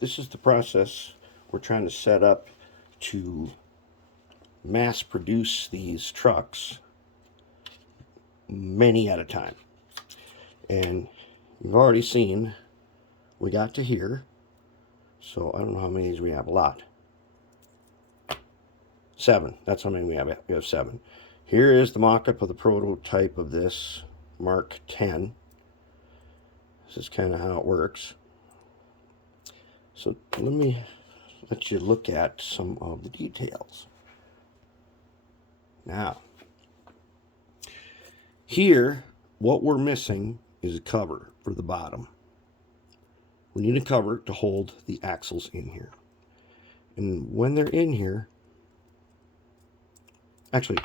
this is the process we're trying to set up to mass produce these trucks, many at a time. And you've already seen we got to here. So I don't know how many of these we have. A lot. 7. That's how many we have. We have 7. Here is the mock-up of the prototype of this Mark 10. This is kind of how it works. So let me let you look at some of the details. Now, here, what we're missing is a cover for the bottom. We need a cover to hold the axles in here. And when they're in here, actually,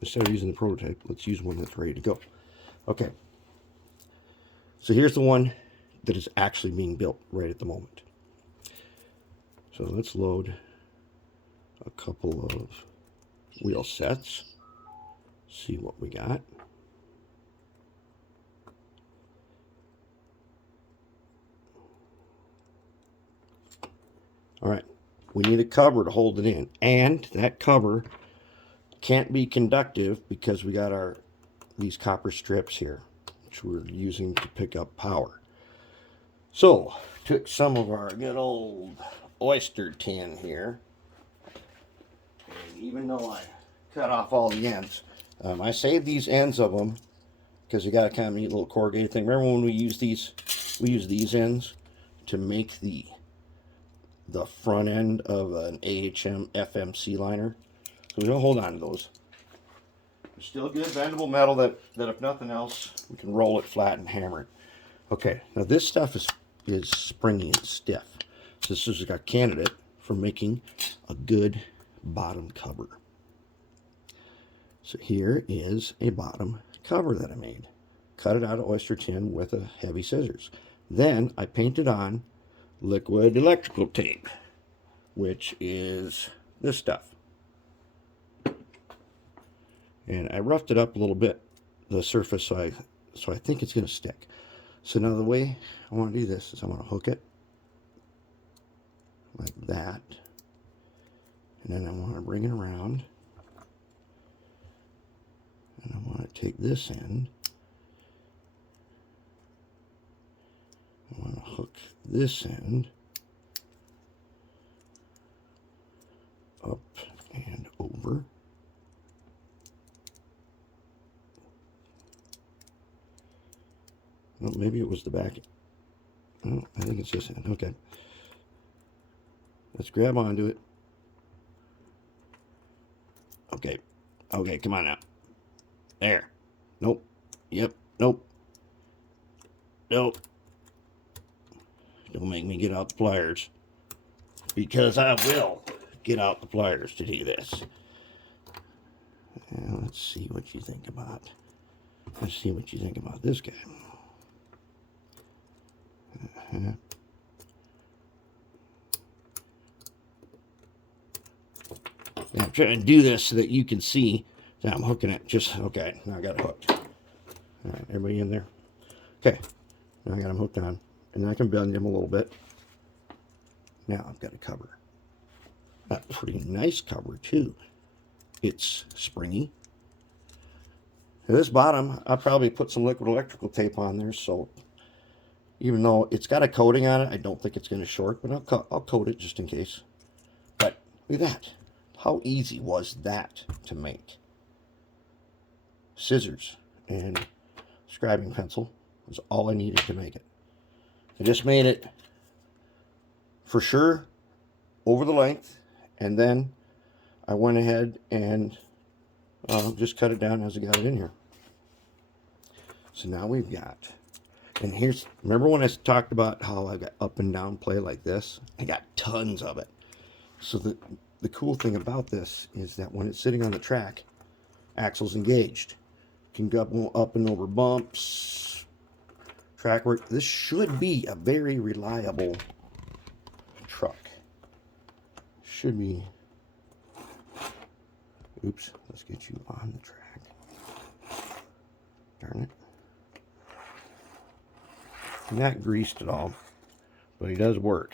instead of using the prototype, let's use one that's ready to go. Okay. So here's the one that is actually being built right at the moment. So let's load a couple of wheel sets. See what we got. All right, we need a cover to hold it in, and that cover can't be conductive because we got these copper strips here, which we're using to pick up power. So, took some of our good old oyster tin here, and even though I cut off all the ends, I saved these ends of them because you got a kind of neat little corrugated thing. Remember when we use these ends to make the front end of an AHM FMC liner. So we don't hold on to those. They're still good bendable metal that if nothing else, we can roll it flat and hammer it. Okay, now this stuff is springy and stiff. So this is a candidate for making a good bottom cover. So here is a bottom cover that I made. Cut it out of oyster tin with a heavy scissors. Then I painted on liquid electrical tape, which is this stuff. And I roughed it up a little bit, the surface, so I think it's going to stick. So now the way I want to do this is I want to hook it like that, and then I want to bring it around, and I want to take this end, I want to hook this end up and over. Oh, maybe it was the back. Oh, I think it's this end. Okay. Let's grab onto it. Okay. Okay, come on now. There. Nope. Yep. Nope. Nope. Don't make me get out the pliers. Because I will get out the pliers to do this. And let's see what you think about. Let's see what you think about this guy. Yeah, I'm trying to do this so that you can see that I'm hooking it. Just okay. Now I got it hooked. All right, everybody in there? Okay. Now I got them hooked on, and I can bend them a little bit. Now I've got a cover. A pretty nice cover too. It's springy. Now this bottom, I'll probably put some liquid electrical tape on there, so even though it's got a coating on it, I don't think it's going to short, but I'll coat it just in case. But look at that. How easy was that to make? Scissors and scribing pencil was all I needed to make it. I just made it for sure over the length, and then I went ahead and just cut it down as I got it in here. So now we've got, and here's, remember when I talked about how I got up and down play like this? I got tons of it. So the cool thing about this is that when it's sitting on the track, axle's engaged. Can go up and over bumps, track work. This should be a very reliable truck. Should be. Oops, let's get you on the track. Darn it. Not greased at all, but he does work.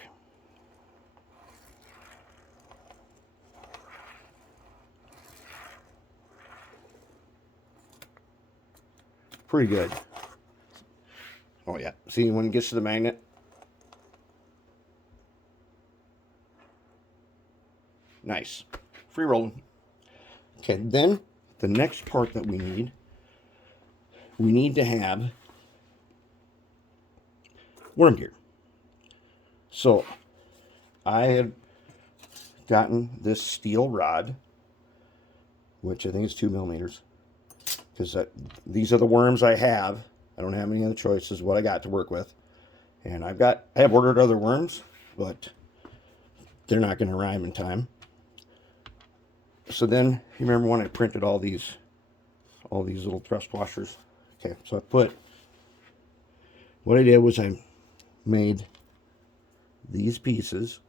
pretty good. Oh yeah, see when it gets to the magnet? Nice. Free rolling. Okay, then the next part that we need to have worm gear. So I had gotten this steel rod, which I think is 2 millimeters, because these are the worms I have. I don't have any other choices. What I got to work with, and I have ordered other worms, but they're not going to arrive in time. So then, you remember when I printed all these little thrust washers? Okay, so what I did was I made these pieces,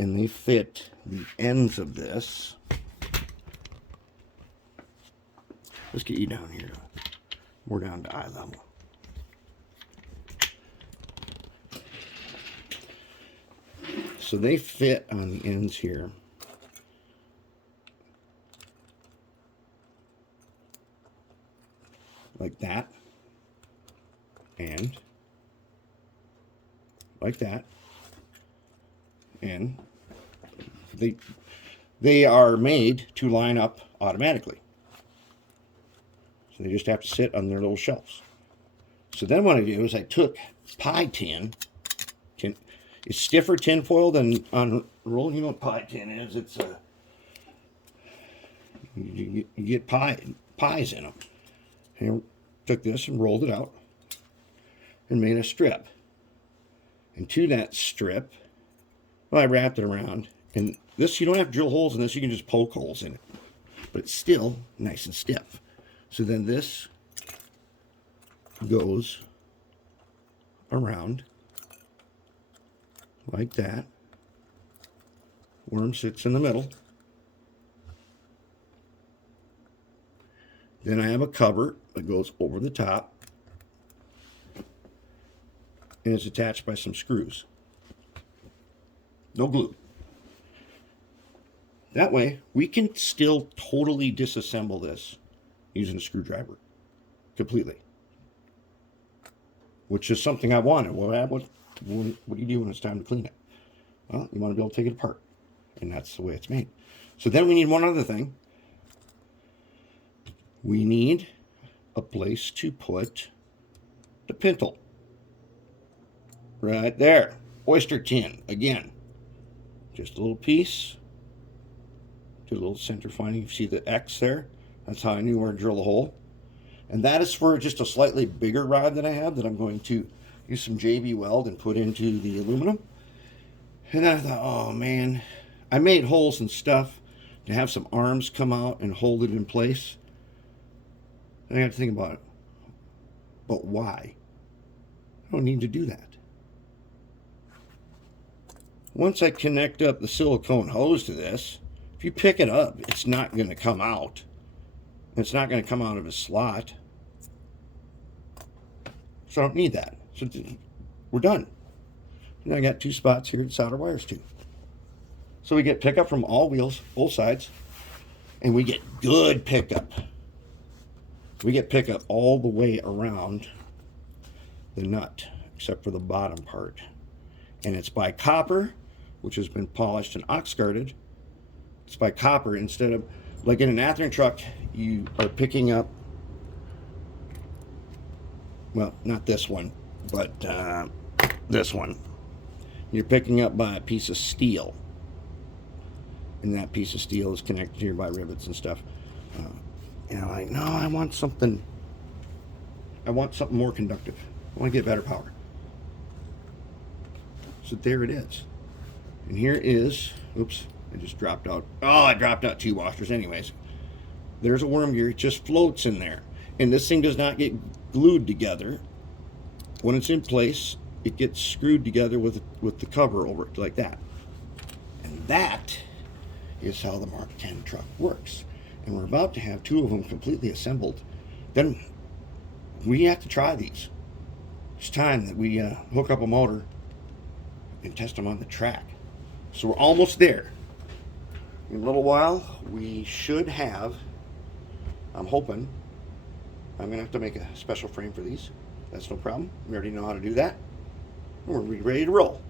and they fit the ends of this. Let's get you down here. We're down to eye level. So they fit on the ends here. Like that. And like that. And they are made to line up automatically. So they just have to sit on their little shelves. So then what I do is I took pie tin. It's stiffer tin foil than on roll. You know what pie tin is? It's you get pies in them. And I took this and rolled it out and made a strip. And to that strip, well, I wrapped it around. And this, you don't have to drill holes in this. You can just poke holes in it. But it's still nice and stiff. So then this goes around like that. Worm sits in the middle. Then I have a cover that goes over the top. And it's attached by some screws. No glue. That way, we can still totally disassemble this using a screwdriver. Completely. Which is something I wanted. What do you do when it's time to clean it? Well, you want to be able to take it apart. And that's the way it's made. So then we need one other thing. We need a place to put the pintle. Right there. Oyster tin. Again. Just a little piece. Do a little center finding. You see the X there? That's how I knew where to drill the hole. And that is for just a slightly bigger rod that I have that I'm going to use some JB weld and put into the aluminum. And I thought, oh man, I made holes and stuff to have some arms come out and hold it in place. And I got to think about it. But why? I don't need to do that. Once I connect up the silicone hose to this, if you pick it up, it's not going to come out. It's not going to come out of a slot. So I don't need that. So we're done. And I got 2 spots here to solder wires to. So we get pickup from all wheels, both sides. And we get good pickup. We get pickup all the way around the nut, except for the bottom part. And it's by copper, which has been polished and ox guarded. It's by copper instead of, like in an Athearn truck, you are picking up, well, not this one, but this one. You're picking up by a piece of steel. And that piece of steel is connected here by rivets and stuff. And I'm like, no, I want something more conductive. I want to get better power. So there it is. And here is, oops, I just dropped out. Oh, I dropped out 2 washers anyways. There's a worm gear. It just floats in there. And this thing does not get glued together. When it's in place, it gets screwed together with the cover over it like that. And that is how the Mark 10 truck works. And we're about to have 2 of them completely assembled. Then we have to try these. It's time that we hook up a motor and test them on the track. So we're almost there. In a little while, we should have, I'm hoping, I'm going to have to make a special frame for these. That's no problem. We already know how to do that. We're ready to roll.